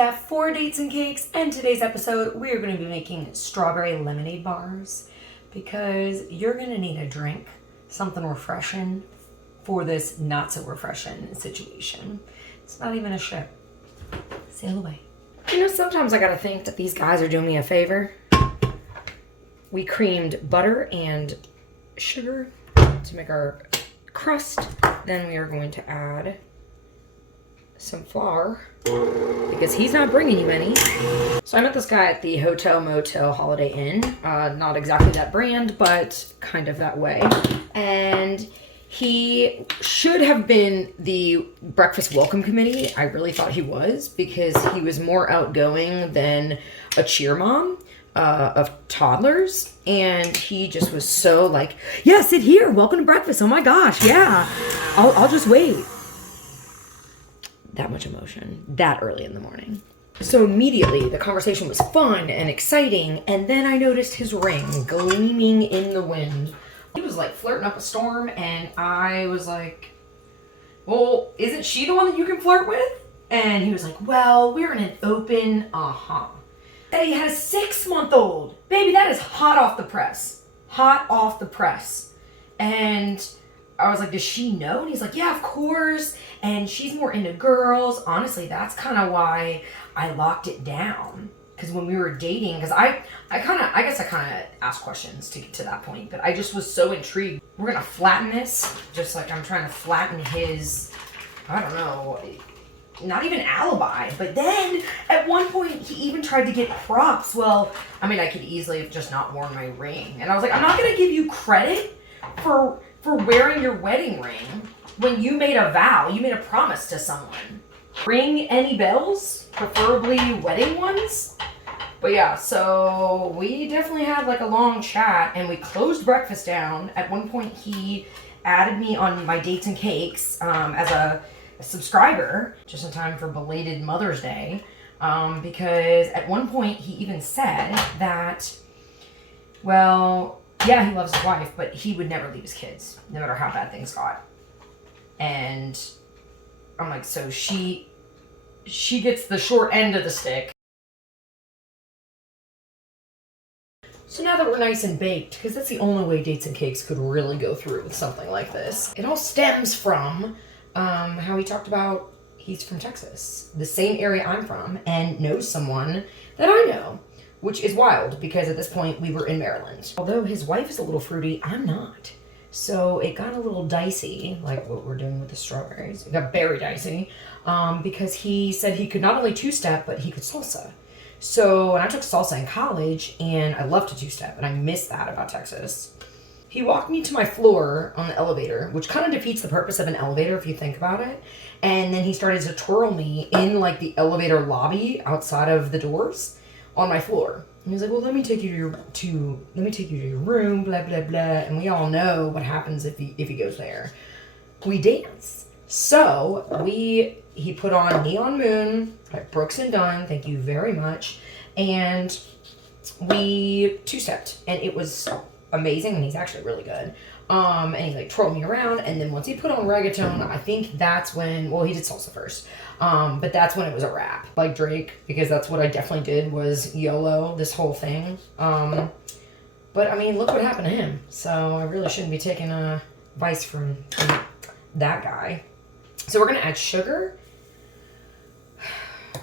Steph for Dates and Cakes, and today's episode we are going to be making strawberry lemonade bars because you're going to need a drink, something refreshing for this not so refreshing situation. It's not even a ship. Sail away. You know, sometimes I gotta think that these guys are doing me a favor. We creamed butter and sugar to make our crust. Then we are going to add some flour because he's not bringing you any. So I met this guy at the Hotel Motel Holiday Inn. Not exactly that brand, but kind of that way. And he should have been the breakfast welcome committee. I really thought he was because he was more outgoing than a cheer mom of toddlers. And he just was so like, yeah, sit here. Welcome to breakfast. Oh my gosh. Yeah, I'll just wait. That much emotion that early in the morning. So immediately the conversation was fun and exciting. And then I noticed his ring gleaming in the wind. He was like flirting up a storm, and I was like, well, isn't she the one that you can flirt with? And he was like, well, we're in an open, And he had a 6-month-old. Baby, that is hot off the press. Hot off the press. And I was like, does she know? And he's like, yeah, of course. And she's more into girls. Honestly, that's kind of why I locked it down. Because when we were dating, because I guess I kind of asked questions to get to that point, but I just was so intrigued. We're going to flatten this, just like I'm trying to flatten his, I don't know, not even alibi. But then at one point, he even tried to get props. Well, I mean, I could easily have just not worn my ring. And I was like, I'm not going to give you credit for wearing your wedding ring when you made a vow, you made a promise to someone. Ring any bells? Preferably wedding ones? But yeah, so we definitely had like a long chat and we closed breakfast down. At one point he added me on my Dates and Cakes as a subscriber, just in time for belated Mother's Day. Because at one point he even said that, well, yeah, he loves his wife, but he would never leave his kids, no matter how bad things got. And I'm like, so she gets the short end of the stick. So now that we're nice and baked, because that's the only way Dates and Cakes could really go through with something like this. It all stems from how he talked about he's from Texas, the same area I'm from, and knows someone that I know, which is wild because at this point we were in Maryland. Although his wife is a little fruity, I'm not. So it got a little dicey, like what we're doing with the strawberries. It got very dicey because he said he could not only two-step, but he could salsa. So, and I took salsa in college, and I love to two-step, and I miss that about Texas. He walked me to my floor on the elevator, which kind of defeats the purpose of an elevator if you think about it. And then he started to twirl me in like the elevator lobby outside of the doors on my floor. And he's like, well, let me take you to your room, blah, blah, blah. And we all know what happens if he goes there. We dance. So he put on Neon Moon by Brooks and Dunn. Thank you very much. And we two-stepped, and it was amazing. And he's actually really good. And he like twirled me around. And then once he put on reggaeton, I think that's when, well, he did salsa first. But that's when it was a wrap, like Drake, because that's what I definitely did was YOLO this whole thing. But I mean, look what happened to him. So I really shouldn't be taking advice from that guy. So we're going to add sugar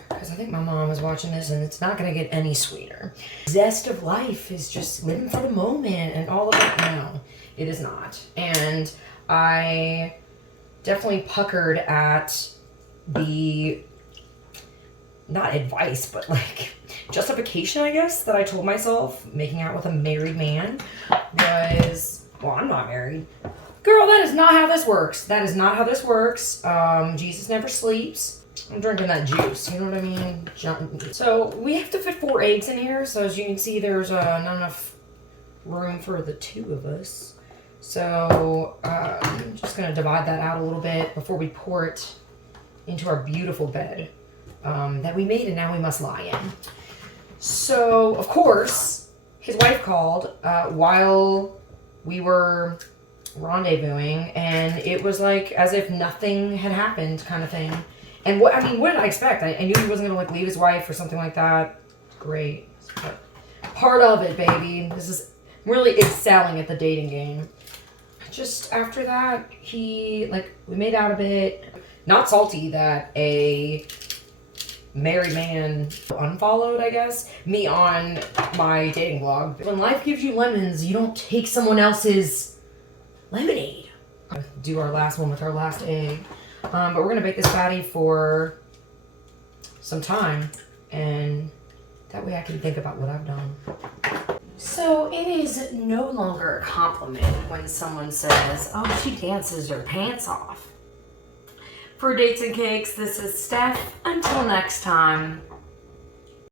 because I think my mom was watching this and it's not going to get any sweeter. Zest of life is just living for the moment and all of that. No, it is not. And I definitely puckered at the, not advice, but like justification, I guess, that I told myself making out with a married man was, well, I'm not married. Girl, that is not how this works. That is not how this works. Jesus never sleeps. I'm drinking that juice, you know what I mean? So we have to fit 4 eggs in here. So as you can see, there's not enough room for the 2 of us. So I'm just gonna divide that out a little bit before we pour it into our beautiful bed that we made and now we must lie in. So, of course, his wife called while we were rendezvousing, and it was like as if nothing had happened kind of thing. And what did I expect? I knew he wasn't gonna like leave his wife or something like that. Great. But part of it, baby. This is really excelling at the dating game. Just after that, we made out a bit. Not salty that a married man unfollowed, I guess, me on my dating vlog. When life gives you lemons, you don't take someone else's lemonade. Do our last one with our last egg. But we're gonna bake this patty for some time, and that way I can think about what I've done. So it is no longer a compliment when someone says, oh, she dances her pants off. For Dates and Cakes, this is Steph. Until next time.